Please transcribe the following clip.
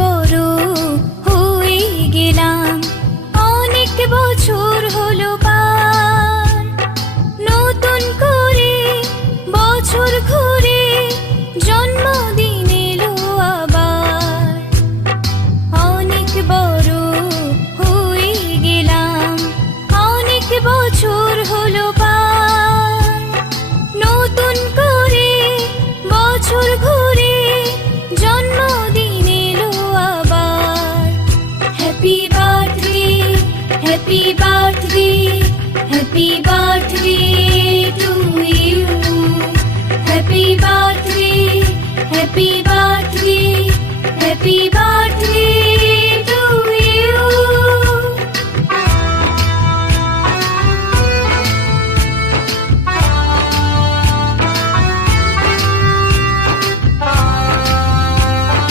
বড় হয়ে গেলাম, অনেক বছর হলো পার। নতুন করে বছর ঘুরে জন্মদিন এলো আবার। অনেক বড় হয়ে গেলাম, অনেক বছর হলো পার। নতুন করে বছর ঘুরে জন্মদিন এলো আবার। Happy birthday, happy birthday, happy birthday to you. Happy birthday, happy birthday, happy birthday.